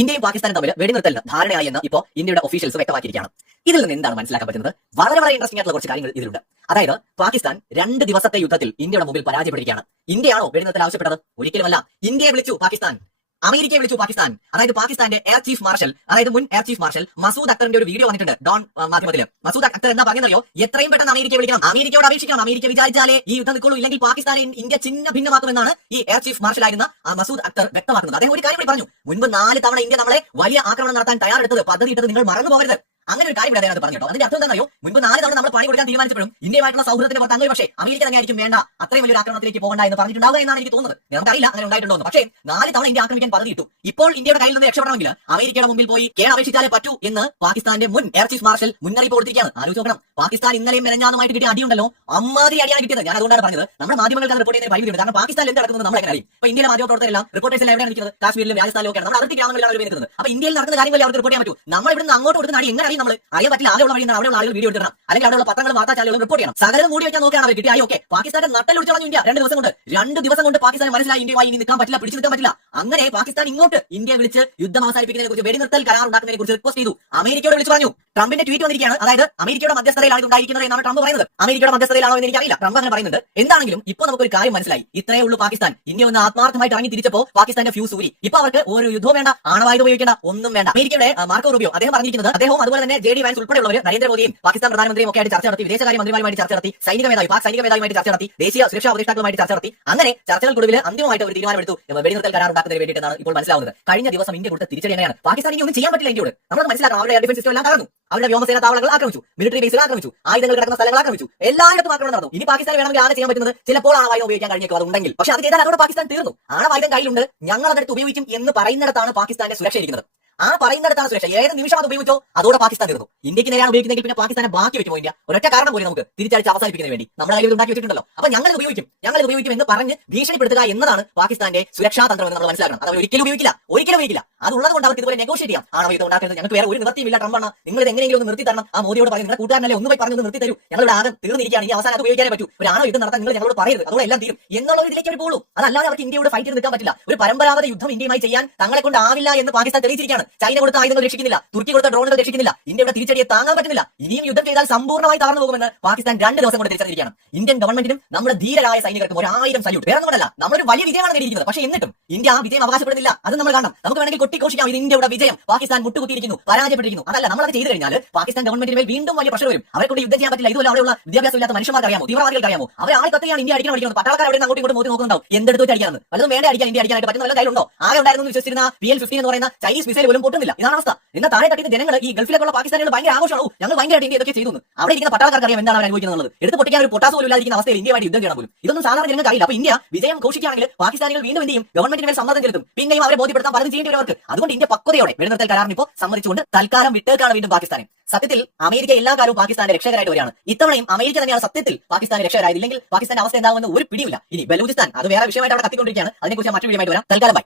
ഇന്ത്യയും പാകിസ്ഥാനും തമ്മിൽ വെടിനിർത്തലിന് ധാരണയായി എന്ന് ഇപ്പോൾ ഇന്ത്യയുടെ ഒഫീഷ്യൽസ് വ്യക്തമാക്കിയിരിക്കുകയാണ്. ഇതിൽ നിന്ന് എന്താണ് മനസ്സിലാക്കാൻ പറ്റുന്നത്? വളരെ വളരെ ഇൻട്രസ്റ്റിംഗ് ആയിട്ടുള്ള കുറച്ച് കാര്യങ്ങൾ ഇതിലുണ്ട്. അതായത് പാകിസ്ഥാൻ 2 ദിവസത്തെ യുദ്ധത്തിൽ ഇന്ത്യയുടെ മുമ്പിൽ പരാജയപ്പെട്ടിരിക്കുകയാണ്. ഇന്ത്യയാണോ വെടിനിർത്തൽ ആവശ്യപ്പെട്ടത്? ഒരിക്കലുമല്ല. ഇന്ത്യയെ വിളിച്ചു പാകിസ്ഥാൻ, അമേരിക്കയെ വിളിച്ചു പാകിസ്ഥാൻ. അതായത് പാകിസ്ഥാന്റെ എയർ ചീഫ് മാർഷൽ, അതായത് മുൻ എയർ ചീഫ് മാർഷൽ മസൂദ് അക്തറിന്റെ ഒരു വീഡിയോ വന്നിട്ടുണ്ട് ഡോൺ മാധ്യമത്തിൽ. മസൂദ് അക്തർ എന്താ പറഞ്ഞറിയോ? എത്രയും പെട്ടെന്ന് അമേരിക്കയെ വിളിക്കണം, അമേരിക്കയോട് അപേക്ഷിക്കണം, അമേരിക്ക വിചാരിച്ചാലേ ഈ യുദ്ധം നിൽക്കുള്ളൂ, ഇല്ലെങ്കിൽ പാകിസ്ഥാനെ ഇന്ത്യ ചിഹ്ന ഭിന്നമാക്കുമെന്നാണ് ഈ എയർ ചീഫ് മാർഷൽ ആയിരുന്ന മസൂദ് അക്തർ വ്യക്തമാക്കുന്നത്. അദ്ദേഹം ഒരു കാര്യം കൂടി പറഞ്ഞു, മുൻപ് 4 തവണ ഇന്ത്യ നമ്മളെ വലിയ ആക്രമണം നടത്താൻ തയ്യാറെടുത്തത്, പദ്ധതിയിട്ടത് നിങ്ങൾ മറന്നു പോകരുത്. അങ്ങനെ ഒരു കാര്യം അദ്ദേഹം പറഞ്ഞു. അതിന്റെ അർത്ഥം എന്താണെന്നറിയോ? മുൻപ് 4 തവണ നമ്മൾ പണി കൊടുക്കാൻ തീരുമാനിച്ചപ്പോഴും ഇന്ത്യയുമായിട്ടുള്ള സൗഹൃദത്തിന്റെ പുറത്ത് അങ്ങനെ പക്ഷേ അമേരിക്ക തന്നെയായിരിക്കും വേണ്ട, അത്രയും വലിയൊരു ആക്രമണത്തിലേക്ക് പോകണ്ട എന്ന് പറഞ്ഞിട്ടുണ്ടാവുക എന്നാണ് എനിക്ക് തോന്നുന്നത്. നമുക്കറിയില്ല അങ്ങനെ ഉണ്ടായിട്ടുണ്ടോ എന്ന്. പക്ഷേ 4 തവണ ഇന്ത്യ ആക്രമിക്കാൻ പദ്ധതിയിട്ടു. ഇപ്പോൾ ഇന്ത്യയുടെ കയ്യിൽ നിന്ന് രക്ഷപ്പെടണമെങ്കിൽ അമേരിക്കയുടെ മുമ്പിൽ പോയി അപേക്ഷിച്ചാലേ പറ്റൂ എന്ന് പാകിസ്ഥാന്റെ മുൻ എയർ ചീഫ് മാർഷൽ മുന്നറിയിപ്പ് കൊടുത്തിരിക്കുകയാണ്. ആലോചിച്ച് നോക്കണം. പാകിസ്ഥാൻ ഇന്നലെയും മെനഞ്ഞാന്നുമായിട്ട് കിട്ടിയ അടിയുണ്ടല്ലോ, അമ്മാതിരി അടിയാണ് കിട്ടിയത്. ഞാൻ അതുകൊണ്ടാണ് പറഞ്ഞത് നമ്മുടെ മാധ്യമങ്ങൾക്ക് റിപ്പോർട്ട് ചെയ്യുന്ന പരിമിതിയുണ്ട്. കാരണം പാകിസ്ഥാനിൽ എന്ത് നടക്കുന്നത് നമ്മൾ എങ്ങനെ അറിയും? ഇപ്പൊ ഇന്ത്യയിലെ മാധ്യമപ്രവർത്തകരെല്ലാം റിപ്പോർട്ടേഴ്സ് എല്ലാം എവിടെയാണ് നിൽക്കുന്നത്? കാശ്മീരിലും രാജസ്ഥാനിലൊക്കെയാണ്. നമ്മൾ അതിർത്തി ഗ്രാമങ്ങളിലാണ് നിൽക്കുന്നത്. അപ്പൊ ഇന്ത്യയിൽ നടക്കുന്ന കാര്യങ്ങളെ അവർക്ക് റിപ്പോർട്ട് ചെയ്യാൻ പറ്റൂ. നമ്മൾ ഇവിടുന്ന് അങ്ങോട്ട് കൊടുക്കുന്ന അടി എങ്ങനെ അറിയും? നമ്മൾ അറിയാൻ പറ്റില്ല. അവിടെയുള്ള വഴി അവിടെയുള്ള ആളുകൾ വീഡിയോ എടുക്കണം, അല്ലെങ്കിൽ അവിടെയുള്ള പത്രങ്ങൾ വാർത്താ ചാനലുകൾ റിപ്പോർട്ട് ചെയ്യണം. സകലം മൂടി വെച്ചാൽ നോക്കുകയാണ് അവർ കിട്ടിയ ഓക്കെ. പാകിസ്ഥാന്റെ നട്ടൽ ഒടിച്ചു ഇന്ത്യ 2 ദിവസം കൊണ്ട്. 2 ദിവസം കൊണ്ട് പാകിസ്ഥാൻ മനസ്സിലായി ഇന്ത്യയുമായി ഇനി നിൽക്കാൻ പറ്റില്ല, പിടിച്ചു നിൽക്കാൻ പറ്റില്ല. അങ്ങനെ പാകിസ്ഥാൻ ഇങ്ങോട്ട് ഇന്ത്യയെ വിളിച്ച് യുദ്ധം അവസാനിപ്പിക്കുന്നതിനെ കുറിച്ച്, വെടിനിർത്തൽ കരാർ ഉണ്ടാക്കുന്നതിനെ കുറിച്ച് റിക്വസ്റ്റ് ചെയ്തു. അമേരിക്കയോട് വിളിച്ചു പറഞ്ഞു. ട്രംപിന്റെ ട്വീറ്റ് വന്നിരിക്കുകയാണ്. അതായത് അമേരിക്കയുടെ മധ്യസ്ഥതയിലാണ് ഇത് ഉണ്ടായിരിക്കുന്നത് എന്നാണ് ട്രംപ് പറയുന്നത്. അമേരിക്കയുടെ മധ്യസ്ഥതയിലാണോ എന്ന് എനിക്കറിയില്ല, ട്രംപ് അങ്ങനെ പറയുന്നുണ്ട്. എന്താണെങ്കിലും ഇപ്പോൾ നമുക്കൊരു കാര്യം മനസ്സിലായി. ഇത്രയേ ഉള്ളൂ പാകിസ്ഥാൻ. ഇന്ത്യ ഒന്ന് ആത്മാർത്ഥമായിട്ട് ഇറങ്ങി തിരിച്ചപ്പോ പാകിസ്ഥാന്റെ ഫ്യൂസ് ഊരി. ഇപ്പൊ അവർക്ക് ഒരു യുദ്ധവും വേണ്ട, ആണവായുധം ഉപയോഗിക്കേണ്ട, ഒന്നും വേണ്ട. അമേരിക്കയുടെ മാർക്കോ റൂബിയോ അദ്ദേഹം പറഞ്ഞിരിക്കുന്നത്, അദ്ദേഹവും അതുപോലെ തന്നെ JD വാൻസ് ഉൾപ്പെടെയുള്ളവർ നരേന്ദ്രമോദിയും പാകിസ്ഥാൻ പ്രധാനമന്ത്രിയും ഒക്കെ ആയിട്ട് ചർച്ച നടത്തി, വിദേശകാര്യ മന്ത്രിമാരുമായിട്ട് ചർച്ച നടത്തി, പാക് സൈനിക മേധാവിയുമായിട്ട് ചർച്ച നടത്തി, ദേശീയ സുരക്ഷാ ഉപദേഷ്ടാക്കളുമായിട്ട് ചർച്ച നടത്തി. അങ്ങനെ ചർച്ചകൾക്കൊടുവിൽ അന്തിമമായിട്ട് ഒരു തീരുമാനമെടുത്തു വെടിനിർത്തൽ കരാർ ഉണ്ടാക്കുന്നതിന് വേണ്ടിയിട്ടാണ് ഇപ്പോൾ മനസ്സിലാവുന്നത്. കഴിഞ്ഞ ദിവസം ഇന്ത്യ കൊടുത്ത തിരിച്ചടി എങ്ങനെയാണ്? പാകിസ്ഥാൻ ഇനി ഒന്നും ചെയ്യാൻ പറ്റില്ല ഇന്ത്യയോട്. നമ്മൾ മനസ്സിലാക്കണം. അവരുടെ ഡിഫൻസ് സിസ്റ്റം എല്ലാം തകർന്നു, അവരുടെ വ്യോമസേന താവളങ്ങൾ ആക്രമിച്ചു, മിലിറ്ററി ബേസുകൾ ആക്രമിച്ചു, ആയുധങ്ങൾ കിടക്കുന്ന സ്ഥലങ്ങൾ ആക്രമിച്ചു, എല്ലായിടത്തും ആക്രമണം നടന്നു. ഇനി പാകിസ്ഥാൻ വേണമെങ്കിൽ ആകെ ചെയ്യാൻ പറ്റുന്നത് ചിലപ്പോൾ ആണവായുധം ഉപയോഗിക്കാൻ കഴിഞ്ഞേക്കും, അതുണ്ടെങ്കിൽ. പക്ഷേ അത് ചെയ്താൽ അതോടെ പാകിസ്ഥാൻ തീർന്നു. ആണവായുധം കയ്യിലുണ്ട്, ഞങ്ങൾ അതെടുത്ത് ഉപയോഗിക്കും എന്ന് പറയുന്നിടത്താണ് പാകിസ്ഥാന്റെ സുരക്ഷ ഇരിക്കുന്നത്. ആ പറയുന്നിടത്താണ് സുരക്ഷ. ഏത് നിമിഷം അത് ഉപയോഗിച്ചോ അതോടെ പാകിസ്ഥാൻ തീർന്നു. ഇന്ത്യക്ക് നേരെയാണ് ഉപയോഗിക്കുന്നതെങ്കിൽ പിന്നെ പാകിസ്ഥാനെ ബാക്കി വെക്കുമോ ഇന്ത്യ? ഒരൊറ്റ കാരണം പോലെ നമുക്ക് തിരിച്ചടിച്ച് അവസാനിപ്പിക്കുന്നതിന് വേണ്ടി നമ്മുടെ കയ്യിൽ ഉണ്ടാക്കി വെച്ചിട്ടുണ്ടല്ലോ. അപ്പൊ ഞങ്ങൾ ഉപയോഗിക്കും എന്ന് പറഞ്ഞ് ഭീഷണിപ്പെടുത്തുക എന്നതാണ് പാകിസ്ഥാന്റെ സുരക്ഷാ തന്ത്രം എന്ന് നമ്മൾ മനസ്സിലാക്കണം. അത് ഒരിക്കലും ഉപയോഗിക്കില്ല. അതുള്ളത് കൊണ്ട് അവർക്ക് ഇതുപോലെ നെഗോഷിയേറ്റ് ചെയ്യാം. ആണവായുധം ഉണ്ടാക്കുന്നത് ഞങ്ങൾക്ക് വേറെ ഒരു നിവൃത്തിയുമില്ല, ട്രംപാണ്, നിങ്ങൾ ഇത് എങ്ങനെയെങ്കിലും ഒന്ന് നിർത്തി തരണം. ആ മോദിയോട് പറയും, നിങ്ങളുടെ കൂട്ടുകാരനല്ലേ ഒന്ന് പോയി പറഞ്ഞൊന്ന് നിർത്തി തരൂ, ഞങ്ങളുടെ ആകെ തീർന്നിരിക്കുകയാണ്, ഈ അവസാനം അത് ഉപയോഗിക്കാനേ പറ്റൂ, ഒരു ആണവയുദ്ധം നടത്താൻ നിങ്ങൾ ഞങ്ങളോട് പറയരുത്, അതോടെ എല്ലാം തീരും എന്നുള്ള ഒരു ഇതിലേക്ക് അവർ പോകുള്ളൂ. അതല്ലാതെ അവർക്ക് ഇന്ത്യയോട് ഫൈറ്റ് ചെയ്ത് നിൽക്കാൻ പറ്റില്ല. ഒരു പരമ്പരാഗത യുദ്ധം ഇന്ത്യയുമായി ചെയ്യാൻ തങ്ങളെ കൊണ്ട് ആവില്ല എന്ന് പാകിസ്ഥാൻ തെളിയിച്ചിരിക്കുകയാണ്. ചൈന കൊടുത്ത ആയുധങ്ങൾ രക്ഷിക്കുന്നില്ല, തുർക്കി കൊടുത്ത ഡ്രോണുകൾ രക്ഷിക്കുന്നില്ല, ഇന്ത്യയുടെ തിരിച്ചടിയെ താങ്ങാൻ പറ്റുന്നില്ല. ഇനിയും യുദ്ധം ചെയ്താൽ സമ്പൂർണ്ണമായി തകർന്നു പോകുമെന്ന് പാകിസ്ഥാൻ 2 ദിവസം കൊണ്ട് തിരിച്ചറിഞ്ഞിരിക്കുകയാണ്. ഇന്ത്യൻ ഗവൺമെന്റിനും നമ്മുടെ ധീരരായ സൈനികർക്കും 1000 സല്യൂട്ട്. വേറെ ഒന്നുമല്ല, നമ്മളൊരു വലിയ വിജയമാണ് നേടിയിരിക്കുന്നത്. പക്ഷേ എന്നിട്ടും ഇന്ത്യ ആ വിജയം അവകാശപ്പെടുന്നില്ല. അത് നമ്മൾ കാണണം. നമുക്ക് വേണമെങ്കിൽ കൊട്ടിഘോഷിക്കാം, ഇത് ഇന്ത്യയുടെ വിജയം, പാകിസ്ഥാൻ മുട്ടുകുത്തിയിരിക്കുന്നു, പരാജയപ്പെട്ടിരിക്കുന്നു. അതല്ല, നമ്മൾ അത് ചെയ്തു കഴിഞ്ഞാൽ പാകിസ്ഥാൻ ഗവൺമെന്റിന് മേൽ വീണ്ടും വലിയ പ്രഷർ വരും. അവരെ കൊണ്ട് യുദ്ധം ചെയ്യാൻ പറ്റില്ല. ഇതുപോലെ അവിടെയുള്ള വിദ്യാഭ്യാസമില്ലാത്ത മനുഷ്യന്മാർക്ക് അറിയാമോ, തീവ്രവാദികൾക്ക് അറിയാമോ, അവർ ആളെ കത്തിയാണ് ഇന്ത്യ അടിക്കുന്നത്. പട്ടാളക്കാർ അവിടെ അങ്ങോട്ടും ഇങ്ങോട്ടും നോക്കുന്നുണ്ടാവും, എന്തെടുത്ത് അടിക്കാമെന്ന്. വല്ലതും വേണ്ട അടിക്കാൻ, ഇന്ത്യ അടിക്കാനായിട്ട് പറ്റുന്ന വല്ല കയ്യിലുണ്ടോ? ആകെ ഉണ്ടായിരുന്നു വിശ്വസിച്ചിരുന്ന PL-15 എന്ന് പറയുന്ന ചൈനീസ് മിസൈൽ പോലും പൊട്ടുന്നില്ല. ഇതാണ് അവസ്ഥ. എന്നാൽ താഴെ തട്ടിയിട്ട് ജനങ്ങൾ, ഈ ഗൾഫിലേക്കുള്ള പാകിസ്ഥാനികൾ ഭയങ്കര ആഘോഷമാവും, ഞങ്ങൾ ഭയങ്കരമായിട്ട് ഇന്ത്യ ഇതൊക്കെ ചെയ്തു. അവിടെ ഇരിക്കുന്ന പട്ടാളക്കാർക്ക് അറിയാം എന്താണ് അവർ അനുഭവിക്കുന്നത്. എടുത്ത് പൊട്ടിക്കാൻ ഒരു പൊട്ടാസ് പോലും ഇല്ലാതിരിക്കുന്ന അവസ്ഥയിൽ ഇന്ത്യയുമായിട്ട് യുദ്ധം ചെയ്യണം പോലും. ഇതൊന്നും സാധാരണ ജനങ്ങൾക്ക് അറിയില്ല. അപ്പൊ ഇന്ത്യ വിജയം ഘോഷിക്കുകയാണെങ്കിൽ പാകിസ്ഥാനികൾ വീണ്ടും എന്ത് ചെയ്യും? ഗവൺമെന്റിന് മേൽ സമ്മർദ്ദം ചെലുത്തും. പിന്നെയും അവരെ ബോധ്യപ്പെടുത്താൻ പലതും ചെയ്യേണ്ടി വരും അവർക്ക്. അതുകൊണ്ട് ഇന്ത്യ പക്വതയോടെ വെടിനിർത്തൽ കരാറിന് ഇപ്പോൾ സമ്മതിച്ചുകൊണ്ട് തൽക്കാലം വിട്ടേക്കാണ് വീണ്ടും പാകിസ്ഥാനെ. സത്യത്തിൽ അമേരിക്ക എല്ലാ കാലവും പാകിസ്ഥാന്റെ രക്ഷകരായിട്ട് വരികയാണ്. ഇത്തവണയും അമേരിക്ക തന്നെയാണ് സത്യത്തിൽ പാകിസ്ഥാന്റെ രക്ഷകരായത്. ഇല്ലെങ്കിൽ പാകിസ്ഥാന്റെ അവസ്ഥ എന്താകുമെന്ന് ഒരു പിടിയില്ല. ഇനി ബലൂചിസ്ഥാൻ, അത് വേറെ വിഷയമായിട്ട് അവിടെ കത്തിക്കൊണ്ടിരിക്കുകയാണ്. അതിനെക്കുറിച്ച് മറ്റൊരു വീഡിയോയായിട്ട് വരാം. തൽക്കാലം ബൈ.